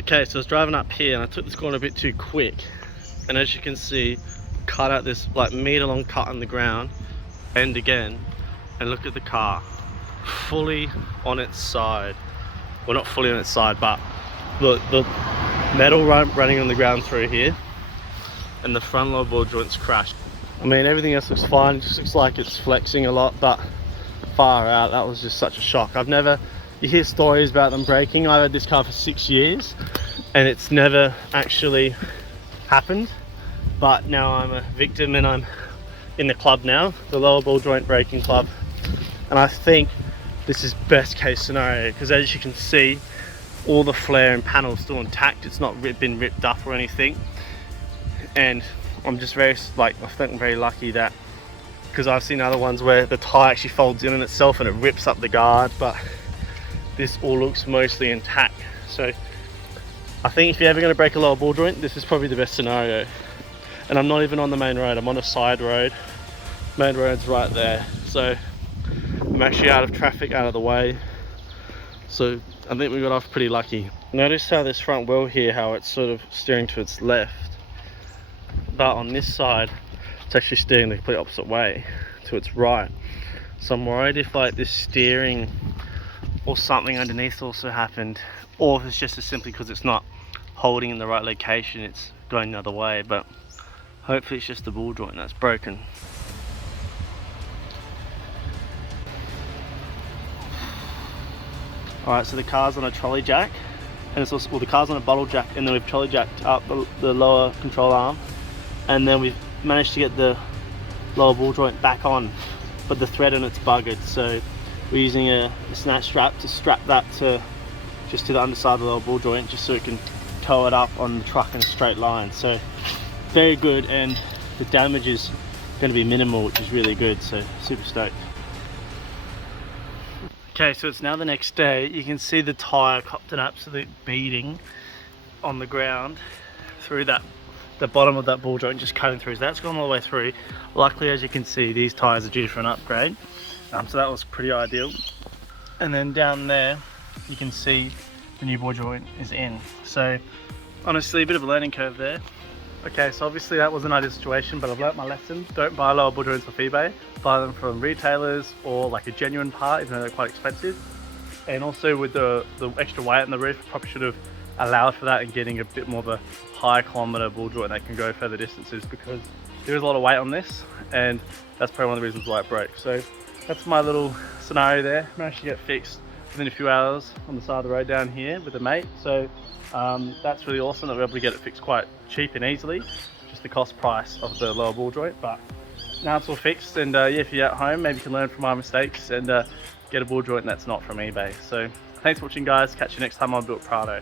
Okay, so I was driving up here and I took this corner a bit too quick, and as you can see, cut out this like meter long cut on the ground, and again, and look at the car, fully on its side. Well, not fully on its side, but the metal running on the ground through here, and the front lower ball joint's crashed. I mean, everything else looks fine, it just looks like it's flexing a lot, but far out, that was just such a shock. You hear stories about them breaking. I've had this car for 6 years and it's never actually happened, but now I'm a victim and I'm in the club now, the lower ball joint breaking club, and I think this is best case scenario because, as you can see, all the flare and panel is still intact. It's not been ripped up or anything, and I'm just I think I'm very lucky that, because I've seen other ones where the tyre actually folds in on itself and it rips up the guard, but this all looks mostly intact. So I think if you're ever going to break a lower ball joint, this is probably the best scenario. And I'm not even on the main road, I'm on a side road. Main road's right there, so I'm actually out of traffic, out of the way. So I think we got off pretty lucky. Notice how this front wheel here, how it's sort of steering to its left, but on this side it's actually steering the complete opposite way, to its right. So I'm worried if like this steering or something underneath also happened, or if it's just as simply because it's not holding in the right location, it's going the other way. But hopefully it's just the ball joint that's broken. Alright, so the car's on a trolley jack, and it's also, well, the car's on a bottle jack, and then we've trolley jacked up the lower control arm, and then we've managed to get the lower ball joint back on, but the thread on it's buggered, so we're using a snatch strap to strap that to just to the underside of the lower ball joint, just so it can tow it up on the truck in a straight line. So very good, and the damage is going to be minimal, which is really good, so super stoked. Okay, so it's now the next day. You can see the tyre copped an absolute beating on the ground through the bottom of that ball joint, just cutting through. So that's gone all the way through. Luckily, as you can see, these tyres are due for an upgrade, so that was pretty ideal. And then down there you can see the new ball joint is in. So honestly, a bit of a learning curve there. Okay, so obviously that was an ideal situation, but I've learnt my lesson. Don't buy lower ball joints off eBay. Buy them from retailers or like a genuine part, even though they're quite expensive. And also with the extra weight on the roof, I probably should have allowed for that and getting a bit more of a high kilometre ball joint that can go further distances, because there is a lot of weight on this, and that's probably one of the reasons why it broke. So that's my little scenario there. Managed to get fixed within a few hours on the side of the road down here with a mate. So that's really awesome that we're able to get it fixed quite cheap and easily, just the cost price of the lower ball joint. But now it's all fixed, and yeah, if you're at home, maybe you can learn from my mistakes and get a ball joint that's not from eBay. So thanks for watching, guys. Catch you next time on Built Prado.